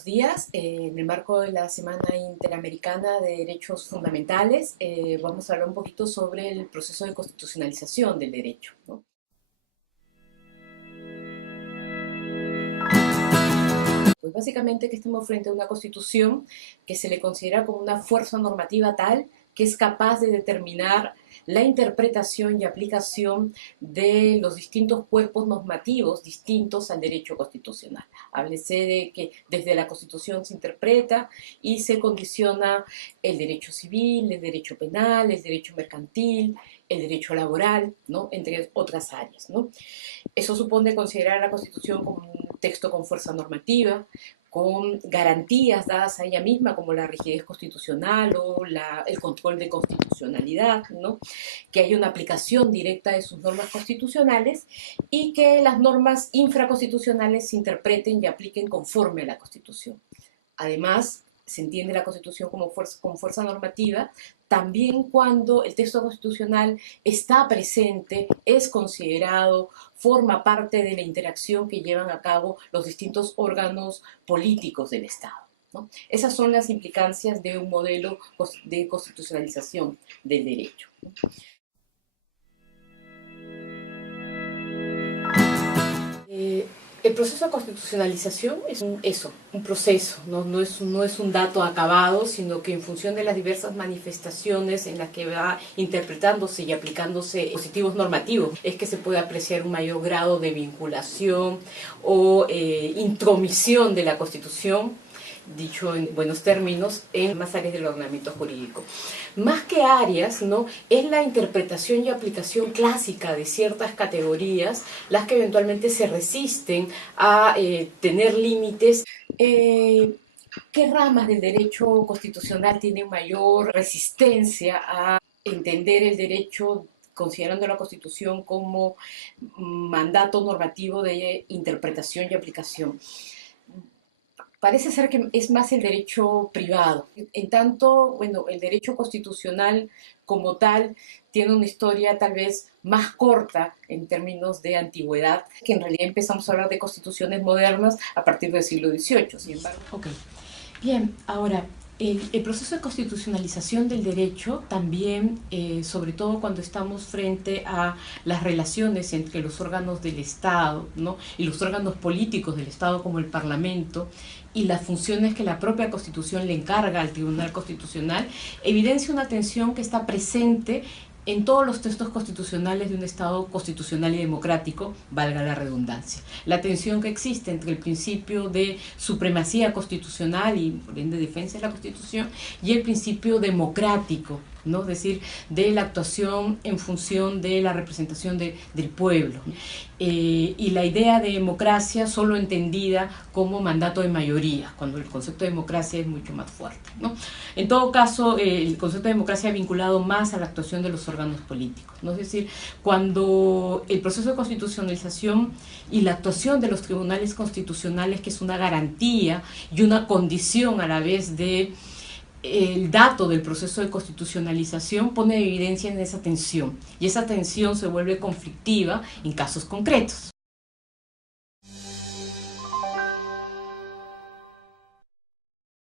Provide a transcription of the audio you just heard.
Buenos días. En el marco de la Semana Interamericana de Derechos Fundamentales, vamos a hablar un poquito sobre el proceso de constitucionalización del derecho, ¿no? Pues básicamente que estamos frente a una constitución que se le considera como una fuerza normativa tal que es capaz de determinar la interpretación y aplicación de los distintos cuerpos normativos distintos al derecho constitucional. Háblese de que desde la Constitución se interpreta y se condiciona el derecho civil, el derecho penal, el derecho mercantil, el derecho laboral, ¿no? Entre otras áreas, ¿no? Eso supone considerar a la Constitución como un texto con fuerza normativa, con garantías dadas a ella misma, como la rigidez constitucional o el control de constitucionalidad, ¿no? Que haya una aplicación directa de sus normas constitucionales y que las normas infraconstitucionales se interpreten y apliquen conforme a la Constitución. Además, se entiende la Constitución como con fuerza normativa también cuando el texto constitucional está presente, es considerado, forma parte de la interacción que llevan a cabo los distintos órganos políticos del Estado, ¿no? Esas son las implicancias de un modelo de constitucionalización del derecho, ¿no? El proceso de constitucionalización es un proceso, no es un dato acabado, sino que en función de las diversas manifestaciones en las que va interpretándose y aplicándose dispositivos normativos, es que se puede apreciar un mayor grado de vinculación o intromisión de la Constitución, dicho en buenos términos, en más áreas del ordenamiento jurídico. Más que áreas, ¿no? Es la interpretación y aplicación clásica de ciertas categorías las que eventualmente se resisten a tener límites. ¿Qué ramas del derecho constitucional tienen mayor resistencia a entender el derecho considerando la Constitución como mandato normativo de interpretación y aplicación? Parece ser que es más el derecho privado. En tanto, bueno, el derecho constitucional como tal tiene una historia tal vez más corta en términos de antigüedad, que en realidad empezamos a hablar de constituciones modernas a partir del siglo XVIII, sin embargo. Okay. Bien, ahora, el proceso de constitucionalización del derecho también, sobre todo cuando estamos frente a las relaciones entre los órganos del Estado, ¿no? Y los órganos políticos del Estado como el Parlamento y las funciones que la propia Constitución le encarga al Tribunal Constitucional, evidencia una tensión que está presente en todos los textos constitucionales de un Estado constitucional y democrático, valga la redundancia. La tensión que existe entre el principio de supremacía constitucional y por ende defensa de la Constitución y el principio democrático, ¿no? Es decir, de la actuación en función de la representación del pueblo. Y la idea de democracia solo entendida como mandato de mayoría, cuando el concepto de democracia es mucho más fuerte, ¿no? En todo caso, el concepto de democracia ha vinculado más a la actuación de los órganos políticos, ¿no? Es decir, cuando el proceso de constitucionalización y la actuación de los tribunales constitucionales, que es una garantía y una condición a la vez de el dato del proceso de constitucionalización, pone evidencia en esa tensión, y esa tensión se vuelve conflictiva en casos concretos.